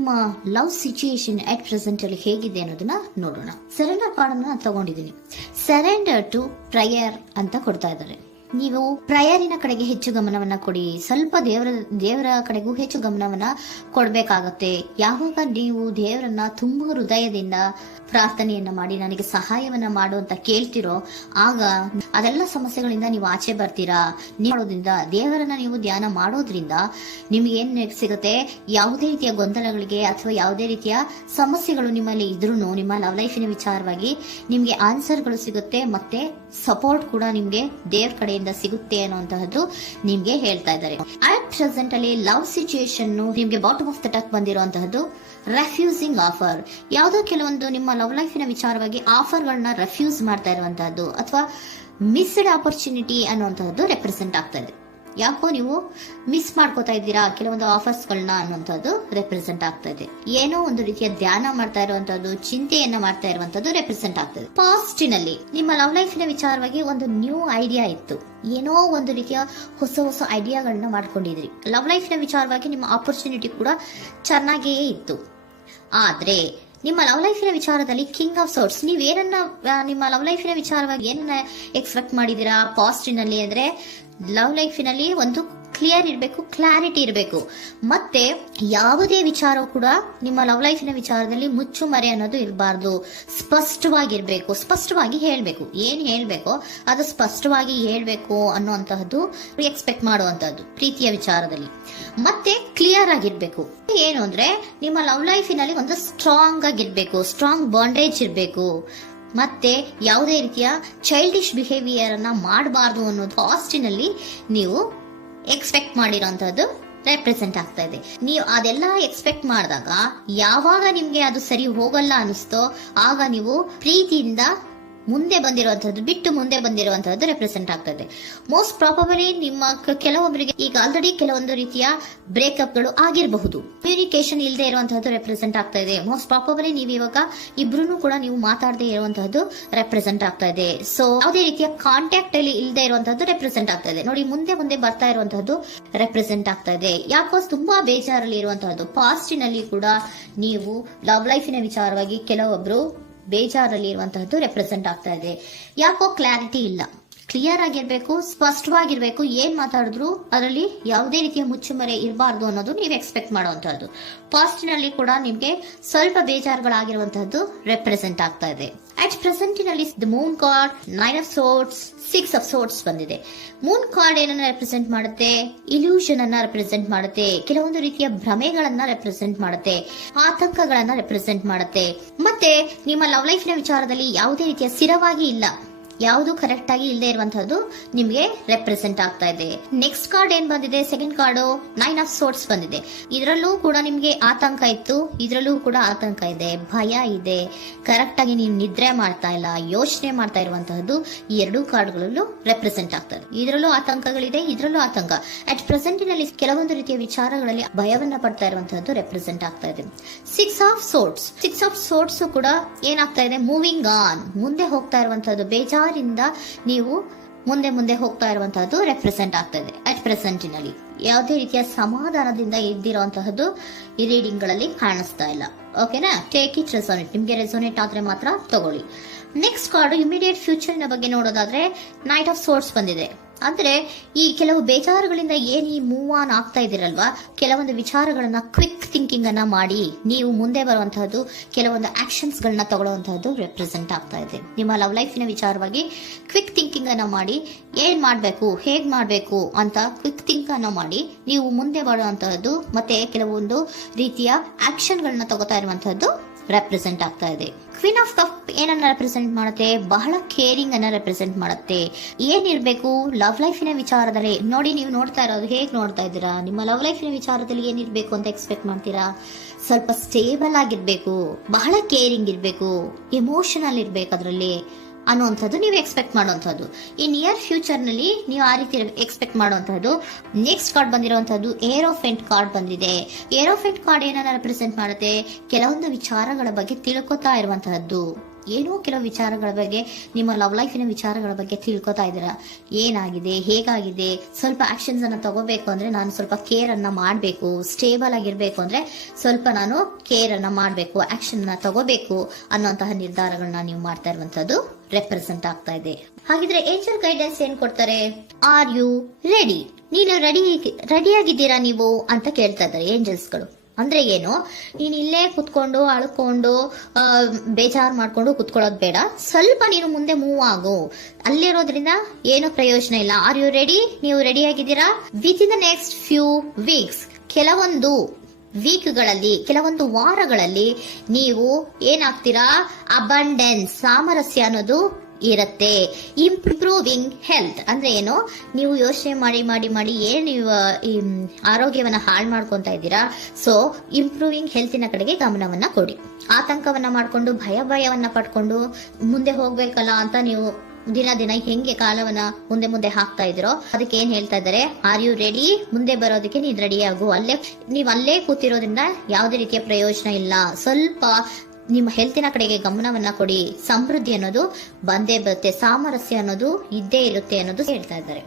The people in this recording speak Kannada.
ನಿಮ್ಮ ಲವ್ ಸಿಚುಯೇಷನ್ ಅಟ್ ಪ್ರೆಸೆಂಟ್ ಅಲ್ಲಿ ಹೇಗಿದೆ ಅನ್ನೋದನ್ನ ನೋಡೋಣ. ಸರೆಂಡರ್ ಕಾರ್ಡ್ ಅನ್ನ ತಗೊಂಡಿದ್ದೀನಿ. ಸರೆಂಡರ್ ಟು ಪ್ರಯರ್ ಅಂತ ಕೊಡ್ತಾ ಇದ್ದಾರೆ. ನೀವು ಪ್ರಯರಿನ ಕಡೆಗೆ ಹೆಚ್ಚು ಗಮನವನ್ನ ಕೊಡಿ. ಸ್ವಲ್ಪ ದೇವರ ಕಡೆಗೂ ಹೆಚ್ಚು ಗಮನವನ್ನ ಕೊಡ್ಬೇಕಾಗತ್ತೆ. ಯಾವಾಗ ನೀವು ದೇವರನ್ನ ತುಂಬಾ ಹೃದಯದಿಂದ ಪ್ರಾರ್ಥನೆಯನ್ನ ಮಾಡಿ ನನಗೆ ಸಹಾಯವನ್ನ ಮಾಡು ಅಂತ ಕೇಳ್ತಿರೋ, ಆಗ ಅದೆಲ್ಲ ಸಮಸ್ಯೆಗಳಿಂದ ನೀವು ಆಚೆ ಬರ್ತೀರಾ. ಮಾಡೋದ್ರಿಂದ, ದೇವರನ್ನ ನೀವು ಧ್ಯಾನ ಮಾಡೋದ್ರಿಂದ ನಿಮ್ಗೆ ಏನ್ ಸಿಗುತ್ತೆ, ಯಾವುದೇ ರೀತಿಯ ಗೊಂದಲಗಳಿಗೆ ಅಥವಾ ಯಾವುದೇ ರೀತಿಯ ಸಮಸ್ಯೆಗಳು ನಿಮ್ಮಲ್ಲಿ ಇದ್ರೂ ನಿಮ್ಮ ಲವ್ ಲೈಫಿನ ವಿಚಾರವಾಗಿ ನಿಮ್ಗೆ ಆನ್ಸರ್ಗಳು ಸಿಗುತ್ತೆ, ಮತ್ತೆ ಸಪೋರ್ಟ್ ಕೂಡ ನಿಮ್ಗೆ ದೇವ್ರ ಕಡೆಯಿಂದ ಸಿಗುತ್ತೆ ಅನ್ನುವಂತಹದ್ದು ನಿಮ್ಗೆ ಹೇಳ್ತಾ ಇದ್ದಾರೆ. ಅಟ್ ಪ್ರೆಸೆಂಟ್ ಅಲ್ಲಿ ಲವ್ ಸಿಚುಯೇಷನ್ ನಿಮ್ಗೆ ಬಾಟಮ್ ಆಫ್ ದ ಟಕ್ ಬಂದಿರುವಂತಹದ್ದು ರೆಫ್ಯೂಸಿಂಗ್ ಆಫರ್. ಯಾವುದೋ ಕೆಲವೊಂದು ನಿಮ್ಮ ಲವ್ ಲೈಫಿನ ವಿಚಾರವಾಗಿ ಆಫರ್ ಗಳನ್ನ ರೆಫ್ಯೂಸ್ ಮಾಡ್ತಾ ಇರುವಂತಹದ್ದು ಅಥವಾ ಮಿಸ್ಡ್ ಆಪರ್ಚುನಿಟಿ ಅನ್ನುವಂತಹದ್ದು ರೆಪ್ರೆಸೆಂಟ್ ಆಗ್ತಾ ಇದೆ. ಯಾಕೋ ನೀವು ಮಿಸ್ ಮಾಡ್ಕೋತಾ ಇದ್ದೀರಾ ಕೆಲವೊಂದು ಆಫರ್ಸ್ ಗಳನ್ನ ಅನ್ನುವಂಥದ್ದು ರೆಪ್ರೆಸೆಂಟ್ ಆಗ್ತಾ ಇದೆ. ಏನೋ ಒಂದು ರೀತಿಯ ಧ್ಯಾನ ಮಾಡ್ತಾ ಇರುವಂತದ್ದು, ಚಿಂತೆಯನ್ನ ಮಾಡ್ತಾ ಇರುವಂತದ್ದು ರೆಪ್ರೆಸೆಂಟ್ ಆಗ್ತದೆ. ಪಾಸ್ಟಿನಲ್ಲಿ ನಿಮ್ಮ ಲವ್ ಲೈಫಿನ ವಿಚಾರವಾಗಿ ಒಂದು ನ್ಯೂ ಐಡಿಯಾ ಇತ್ತು, ಏನೋ ಒಂದು ರೀತಿಯ ಹೊಸ ಹೊಸ ಐಡಿಯಾಗಳನ್ನ ಮಾಡ್ಕೊಂಡಿದ್ರಿ. ಲವ್ ಲೈಫಿನ ವಿಚಾರವಾಗಿ ನಿಮ್ಮ ಆಪರ್ಚುನಿಟಿ ಕೂಡ ಚೆನ್ನಾಗಿಯೇ ಇತ್ತು. ಆದ್ರೆ ನಿಮ್ಮ ಲವ್ ಲೈಫಿನ ವಿಚಾರದಲ್ಲಿ ಕಿಂಗ್ ಆಫ್ ಸೋರ್ಟ್ಸ್, ನೀವೇನನ್ನ ನಿಮ್ಮ ಲವ್ ಲೈಫಿನ ವಿಚಾರವಾಗಿ ಏನನ್ನ ಎಕ್ಸ್ಪೆಕ್ಟ್ ಮಾಡಿದೀರಾ ಪಾಸ್ಟಿನಲ್ಲಿ ಅಂದ್ರೆ, ಲವ್ ಲೈಫಿನಲ್ಲಿ ಒಂದು ಕ್ಲಿಯರ್ ಇರಬೇಕು, ಕ್ಲಾರಿಟಿ ಇರಬೇಕು. ಮತ್ತೆ ಯಾವುದೇ ವಿಚಾರ ಕೂಡ ನಿಮ್ಮ ಲವ್ ಲೈಫಿನ ವಿಚಾರದಲ್ಲಿ ಮುಚ್ಚುಮರೆ ಅನ್ನೋದು ಇರಬಾರ್ದು. ಸ್ಪಷ್ಟವಾಗಿರ್ಬೇಕು, ಸ್ಪಷ್ಟವಾಗಿ ಹೇಳ್ಬೇಕು. ಏನ್ ಹೇಳ್ಬೇಕೋ ಅದು ಸ್ಪಷ್ಟವಾಗಿ ಹೇಳ್ಬೇಕು ಅನ್ನುವಂತಹದ್ದು ಎಕ್ಸ್ಪೆಕ್ಟ್ ಮಾಡುವಂತಹದ್ದು ಪ್ರೀತಿಯ ವಿಚಾರದಲ್ಲಿ. ಮತ್ತೆ ಕ್ಲಿಯರ್ ಆಗಿರ್ಬೇಕು. ಏನು ಅಂದ್ರೆ ನಿಮ್ಮ ಲವ್ ಲೈಫಿನಲ್ಲಿ ಒಂದು ಸ್ಟ್ರಾಂಗ್ ಆಗಿರ್ಬೇಕು, ಸ್ಟ್ರಾಂಗ್ ಬಾಂಡೇಜ್ ಇರಬೇಕು. ಮತ್ತೆ ಯಾವುದೇ ರೀತಿಯ ಚೈಲ್ಡಿಶ್ ಬಿಹೇವಿಯರ್ ಅನ್ನ ಮಾಡಬಾರ್ದು ಅನ್ನೋದು ಪಾಸ್ಟಿನಲ್ಲಿ ನೀವು ಎಕ್ಸ್ಪೆಕ್ಟ್ ಮಾಡಿರೋಂಥದ್ದು ರೆಪ್ರೆಸೆಂಟ್ ಆಗ್ತಾ ಇದೆ. ನೀವು ಅದೆಲ್ಲ ಎಕ್ಸ್ಪೆಕ್ಟ್ ಮಾಡಿದಾಗ ಯಾವಾಗ ನಿಮ್ಗೆ ಅದು ಸರಿ ಹೋಗಲ್ಲ ಅನಿಸ್ತೋ ಆಗ ನೀವು ಪ್ರೀತಿಯಿಂದ ಮುಂದೆ ಬಂದಿರುವಂತಹದ್ದು ಬಿಟ್ಟು ಮುಂದೆ ಬಂದಿರುವಂತಹದ್ದು ರೆಪ್ರೆಸೆಂಟ್ ಆಗ್ತಾ ಇದೆ. ಮೋಸ್ಟ್ ಪ್ರಾಬಬಲಿ ನಿಮ್ಮ ಕೆಲವೊಬ್ಬರಿಗೆ ಈಗ ಆಲ್ರೆಡಿ ಕೆಲವೊಂದು ರೀತಿಯ ಬ್ರೇಕಪ್ ಗಳು ಆಗಿರಬಹುದು. ಕಮ್ಯುನಿಕೇಶನ್ ಇಲ್ಲದೆ ಇರುವಂತಹದ್ದು ರೆಪ್ರೆಸೆಂಟ್ ಆಗ್ತಾ ಇದೆ. ಮೋಸ್ಟ್ ಪ್ರಾಬಬಲಿ ನೀವು ಇವಾಗ ಇಬ್ರು ಕೂಡ ನೀವು ಮಾತಾಡದೆ ಇರುವಂತಹದ್ದು ರೆಪ್ರೆಸೆಂಟ್ ಆಗ್ತಾ ಇದೆ. ಸೊ ಯಾವುದೇ ರೀತಿಯ ಕಾಂಟ್ಯಾಕ್ಟ್ ಅಲ್ಲಿ ಇಲ್ಲದೆ ಇರುವಂತಹದ್ದು ರೆಪ್ರೆಸೆಂಟ್ ಆಗ್ತಾ ಇದೆ. ನೋಡಿ, ಮುಂದೆ ಮುಂದೆ ಬರ್ತಾ ಇರುವಂತಹದ್ದು ರೆಪ್ರೆಸೆಂಟ್ ಆಗ್ತಾ ಇದೆ. ಯಾಕೋ ತುಂಬಾ ಬೇಜಾರಲ್ಲಿ ಇರುವಂತಹದ್ದು. ಪಾಸ್ಟಿನಲ್ಲಿ ಕೂಡ ನೀವು ಲವ್ ಲೈಫಿನ ವಿಚಾರವಾಗಿ ಕೆಲವೊಬ್ರು ಬೇಜಾರಲ್ಲಿ ಇರುವಂತಹದ್ದು ರೆಪ್ರೆಸೆಂಟ್ ಆಗ್ತಾ ಇದೆ. ಯಾಕೋ ಕ್ಲಾರಿಟಿ ಇಲ್ಲ, ಕ್ಲಿಯರ್ ಆಗಿರ್ಬೇಕು, ಸ್ಪಷ್ಟವಾಗಿರ್ಬೇಕು. ಏನ್ ಮಾತಾಡಿದ್ರು ಅದರಲ್ಲಿ ಯಾವುದೇ ರೀತಿಯ ಮುಚ್ಚುಮರೆ ಇರಬಾರ್ದು ಅನ್ನೋದು ನೀವು ಎಕ್ಸ್ಪೆಕ್ಟ್ ಮಾಡುವಂತಹದ್ದು. ಪಾಸ್ಟಿನಲ್ಲಿ ಕೂಡ ನಿಮ್ಗೆ ಸ್ವಲ್ಪ ಬೇಜಾರುಗಳಾಗಿರುವಂತಹದ್ದು ರೆಪ್ರೆಸೆಂಟ್ ಆಗ್ತಾ ಇದೆ. ಅಟ್ ಪ್ರೆಸೆಂಟಿನಲ್ಲಿ the moon card, 9 of swords, 6 of swords ಬಂದಿದೆ. ಮೂನ್ ಕಾರ್ಡ್ ಏನನ್ನ ರೆಪ್ರೆಸೆಂಟ್ ಮಾಡುತ್ತೆ? ಇಲ್ಯೂಷನ್ ಅನ್ನ ರೆಪ್ರೆಸೆಂಟ್ ಮಾಡುತ್ತೆ. ಕೆಲವೊಂದು ರೀತಿಯ ಭ್ರಮೆಗಳನ್ನ ರೆಪ್ರೆಸೆಂಟ್ ಮಾಡುತ್ತೆ, ಆತಂಕಗಳನ್ನ ರೆಪ್ರೆಸೆಂಟ್ ಮಾಡುತ್ತೆ. ಮತ್ತೆ ನಿಮ್ಮ ಲವ್ ಲೈಫಿನ ವಿಚಾರದಲ್ಲಿ ಯಾವುದೇ ರೀತಿಯ ಸ್ಥಿರವಾಗಿ ಇಲ್ಲ, ಯಾವುದು ಕರೆಕ್ಟ್ ಆಗಿ ಇಲ್ಲದೆ ಇರುವಂತಹದ್ದು ನಿಮಗೆ ರೆಪ್ರೆಸೆಂಟ್ ಆಗ್ತಾ ಇದೆ. ನೆಕ್ಸ್ಟ್ ಕಾರ್ಡ್ ಏನ್ ಬಂದಿದೆ? ಸೆಕೆಂಡ್ ಕಾರ್ಡ್ 9 ಆಫ್ ಸೋರ್ಟ್ಸ್ ಬಂದಿದೆ. ಇದರಲ್ಲೂ ಕೂಡ ನಿಮ್ಗೆ ಆತಂಕ ಇತ್ತು, ಇದರಲ್ಲೂ ಕೂಡ ಆತಂಕ ಇದೆ, ಭಯ ಇದೆ, ಕರೆಕ್ಟ್ ಆಗಿ ನೀವು ನಿದ್ರೆ ಮಾಡ್ತಾ ಇಲ್ಲ, ಯೋಚನೆ ಮಾಡ್ತಾ ಇರುವಂತಹದ್ದು ಈ ಎರಡೂ ಕಾರ್ಡ್ಗಳಲ್ಲೂ ರೆಪ್ರೆಸೆಂಟ್ ಆಗ್ತದೆ. ಇದರಲ್ಲೂ ಆತಂಕಗಳಿದೆ, ಇದರಲ್ಲೂ ಆತಂಕ. ಅಟ್ ಪ್ರೆಸೆಂಟಿನಲ್ಲಿ ಕೆಲವೊಂದು ರೀತಿಯ ವಿಚಾರಗಳಲ್ಲಿ ಭಯವನ್ನ ಪಡ್ತಾ ಇರುವಂತಹದ್ದು ರೆಪ್ರೆಸೆಂಟ್ ಆಗ್ತಾ ಇದೆ. 6 ಆಫ್ ಸೋರ್ಟ್ಸ್ ಕೂಡ ಏನಾಗ್ತಾ ಇದೆ? ಮೂವಿಂಗ್ ಆನ್, ಮುಂದೆ ಹೋಗ್ತಾ ಇರುವಂತಹದ್ದು, ಬೇಜಾರಿಂದ ನೀವು ಮುಂದೆ ಮುಂದೆ ಹೋಗ್ತಾ ಇರುವಂತಹದ್ದು ರೆಪ್ರೆಸೆಂಟ್ ಆಗ್ತಾ ಇದೆ. ಅಟ್ ಪ್ರೆಸೆಂಟಿನಲ್ಲಿ ಯಾವುದೇ ರೀತಿಯ ಸಮಾಧಾನದಿಂದ ಇದ್ದಿರುವಂತಹದ್ದು ಈ ರೀಡಿಂಗ್ ಗಳಲ್ಲಿ ಕಾಣಿಸ್ತಾ ಇಲ್ಲ. ಓಕೆನಾ? Take it resonate. ನಿಮ್ಗೆ ರೆಸೋನೇಟ್ ಆದ್ರೆ ಮಾತ್ರ ತಗೊಳ್ಳಿ. ನೆಕ್ಸ್ಟ್ ಕಾರ್ಡ್ ಇಮಿಡಿಯೇಟ್ ಫ್ಯೂಚರ್ ನ ಬಗ್ಗೆ ನೋಡೋದಾದ್ರೆ ನೈಟ್ ಆಫ್ ಸೋರ್ಟ್ಸ್ ಬಂದಿದೆ. ಅಂದ್ರೆ ಈ ಕೆಲವು ಬೇಜಾರುಗಳಿಂದ ಏನ್ ಈ ಮೂವ್ ಆನ್ ಆಗ್ತಾ ಇದ್ದೀರಲ್ವಾ, ಕೆಲವೊಂದು ವಿಚಾರಗಳನ್ನ ಕ್ವಿಕ್ ಥಿಂಕಿಂಗ್ ಅನ್ನ ಮಾಡಿ ನೀವು ಮುಂದೆ ಬರುವಂತಹದ್ದು, ಕೆಲವೊಂದು ಆಕ್ಷನ್ಸ್ ಗಳನ್ನ ತಗೊಳ್ಳುವಂತಹದ್ದು ರೆಪ್ರೆಸೆಂಟ್ ಆಗ್ತಾ ಇದೆ. ನಿಮ್ಮ ಲವ್ ಲೈಫಿನ ವಿಚಾರವಾಗಿ ಕ್ವಿಕ್ ಥಿಂಕಿಂಗ್ ಅನ್ನ ಮಾಡಿ ಏನ್ ಮಾಡ್ಬೇಕು, ಹೇಗ್ ಮಾಡ್ಬೇಕು ಅಂತ ಕ್ವಿಕ್ ಥಿಂಕ್ ಅನ್ನ ಮಾಡಿ ನೀವು ಮುಂದೆ ಬರುವಂತಹದ್ದು, ಮತ್ತೆ ಕೆಲವೊಂದು ರೀತಿಯ ಆಕ್ಷನ್ ಗಳನ್ನ ತಗೋತಾ ಇರುವಂತಹದ್ದು ರೆಪ್ರೆಸೆಂಟ್ ಆಗ್ತಾ ಇದೆ. ಕ್ವೀನ್ ಆಫ್ ಕಪ್ ಏನನ್ನ ರೆಪ್ರೆಸೆಂಟ್ ಮಾಡುತ್ತೆ? ಬಹಳ ಕೇರಿಂಗ್ ಅನ್ನ ರೆಪ್ರೆಸೆಂಟ್ ಮಾಡುತ್ತೆ. ಏನಿರ್ಬೇಕು ಲವ್ ಲೈಫಿನ ವಿಚಾರದಲ್ಲಿ? ನೋಡಿ, ನೀವು ನೋಡ್ತಾ ಇರೋದು ಹೇಗ್ ನೋಡ್ತಾ ಇದ್ದೀರಾ? ನಿಮ್ಮ ಲವ್ ಲೈಫಿನ ವಿಚಾರದಲ್ಲಿ ಏನಿರ್ಬೇಕು ಅಂತ ಎಕ್ಸ್ಪೆಕ್ಟ್ ಮಾಡ್ತೀರಾ? ಸ್ವಲ್ಪ ಸ್ಟೇಬಲ್ ಆಗಿರ್ಬೇಕು, ಬಹಳ ಕೇರಿಂಗ್ ಇರ್ಬೇಕು, ಎಮೋಷನಲ್ ಇರ್ಬೇಕು ಅದರಲ್ಲಿ ಅನ್ನುವಂಥದ್ದು ನೀವು ಎಕ್ಸ್ಪೆಕ್ಟ್ ಮಾಡುವಂಥದ್ದು. ಈ ನಿಯರ್ ಫ್ಯೂಚರ್ ನಲ್ಲಿ ನೀವು ಆ ರೀತಿ ಎಕ್ಸ್ಪೆಕ್ಟ್ ಮಾಡುವಂತಹದ್ದು. ನೆಕ್ಸ್ಟ್ ಕಾರ್ಡ್ ಬಂದಿರುವಂತಹದ್ದು ಏರೋಫೆಂಟ್ ಕಾರ್ಡ್ ಬಂದಿದೆ. ಏರೋಫೆಂಟ್ ಕಾರ್ಡ್ ಏನನ್ನ ರೆಪ್ರೆಸೆಂಟ್ ಮಾಡುತ್ತೆ? ಕೆಲವೊಂದು ವಿಚಾರಗಳ ಬಗ್ಗೆ ತಿಳ್ಕೊತಾ ಇರುವಂತಹದ್ದು, ಏನೋ ಕೆಲವು ವಿಚಾರಗಳ ಬಗ್ಗೆ, ನಿಮ್ಮ ಲವ್ ಲೈಫಿನ ವಿಚಾರಗಳ ಬಗ್ಗೆ ತಿಳ್ಕೊತಾ ಇದ್ದೀರಾ. ಏನಾಗಿದೆ, ಹೇಗಾಗಿದೆ, ಸ್ವಲ್ಪ ಆಕ್ಷನ್ಸ್ ಅನ್ನ ತಗೋಬೇಕು ಅಂದ್ರೆ ನಾನು ಸ್ವಲ್ಪ ಕೇರ್ ಅನ್ನ ಮಾಡಬೇಕು, ಸ್ಟೇಬಲ್ ಆಗಿರ್ಬೇಕು ಅಂದ್ರೆ ಸ್ವಲ್ಪ ನಾನು ಕೇರ್ ಅನ್ನ ಮಾಡಬೇಕು, ಆಕ್ಷನ್ ಅನ್ನ ತಗೋಬೇಕು ಅನ್ನುವಂತಹ ನಿರ್ಧಾರಗಳನ್ನ ನೀವು ಮಾಡ್ತಾ ಇರುವಂತದ್ದು ರೆಪ್ರೆಸೆಂಟ್ ಆಗ್ತಾ ಇದೆ. ಹಾಗಿದ್ರೆ ಏಂಜಲ್ ಗೈಡೆನ್ಸ್ ಏನ್ ಕೊಡ್ತಾರೆ? Are you ready? ನೀನು ರೆಡಿಯಾಗಿದ್ದೀರಾ ನೀವು ಅಂತ ಕೇಳ್ತಾ ಇದ್ದಾರೆ ಏಂಜಲ್ಸ್ಗಳು. ಅಂದ್ರೆ ಏನು, ನೀನ್ ಇಲ್ಲೇ ಕುತ್ಕೊಂಡು ಅಳ್ಕೊಂಡು ಬೇಜಾರು ಮಾಡ್ಕೊಂಡು ಕುತ್ಕೊಳ್ಳೋದು ಬೇಡ, ಸ್ವಲ್ಪ ನೀನು ಮುಂದೆ ಮೂವ್ ಆಗು. ಅಲ್ಲಿರೋದ್ರಿಂದ ಏನು ಪ್ರಯೋಜನ ಇಲ್ಲ. Are you ready? ನೀವು ರೆಡಿ ಆಗಿದ್ದೀರಾ? Within the next few weeks, ಕೆಲವೊಂದು ವೀಕ್ಗಳಲ್ಲಿ, ಕೆಲವೊಂದು ವಾರಗಳಲ್ಲಿ ನೀವು ಏನಾಗ್ತೀರಾ? ಅಬಂಡೆನ್ಸ್, ಸಾಮರಸ್ಯ ಅನ್ನೋದು ಇರುತ್ತೆ. ಇಂಪ್ರೂವಿಂಗ್ ಹೆಲ್ತ್ ಅಂದ್ರೆ ಏನು, ನೀವು ಯೋಚನೆ ಮಾಡಿ ಮಾಡಿ ಮಾಡಿ ಏನ್ ನೀವು ಈ ಆರೋಗ್ಯವನ್ನ ಹಾಳು ಮಾಡ್ಕೊಂತ ಇದ್ದೀರಾ. ಸೊ ಇಂಪ್ರೂವಿಂಗ್ ಹೆಲ್ತಿನ ಕಡೆಗೆ ಗಮನವನ್ನ ಕೊಡಿ. ಆತಂಕವನ್ನ ಮಾಡ್ಕೊಂಡು ಭಯವನ್ನ ಪಡ್ಕೊಂಡು ಮುಂದೆ ಹೋಗ್ಬೇಕಲ್ಲ ಅಂತ ನೀವು ದಿನ ಹೆಂಗೆ ಕಾಲವನ್ನ ಮುಂದೆ ಹಾಕ್ತಾ ಇದ್ರೋ ಅದಕ್ಕೆ ಏನ್ ಹೇಳ್ತಾ ಇದ್ದಾರೆ? Are you ready? ಮುಂದೆ ಬರೋದಕ್ಕೆ ನೀನ್ ರೆಡಿ ಆಗು. ಅಲ್ಲೇ ಕೂತಿರೋದ್ರಿಂದ ಯಾವುದೇ ರೀತಿಯ ಪ್ರಯೋಜನ ಇಲ್ಲ. ಸ್ವಲ್ಪ ನಿಮ್ಮ ಹೆಲ್ತಿನ ಕಡೆಗೆ ಗಮನವನ್ನ ಕೊಡಿ. ಸಮೃದ್ಧಿ ಅನ್ನೋದು ಬಂದೇ ಬರುತ್ತೆ, ಸಾಮರಸ್ಯ ಅನ್ನೋದು ಇದ್ದೇ ಇರುತ್ತೆ ಅನ್ನೋದು ಹೇಳ್ತಾ ಇದ್ದಾರೆ.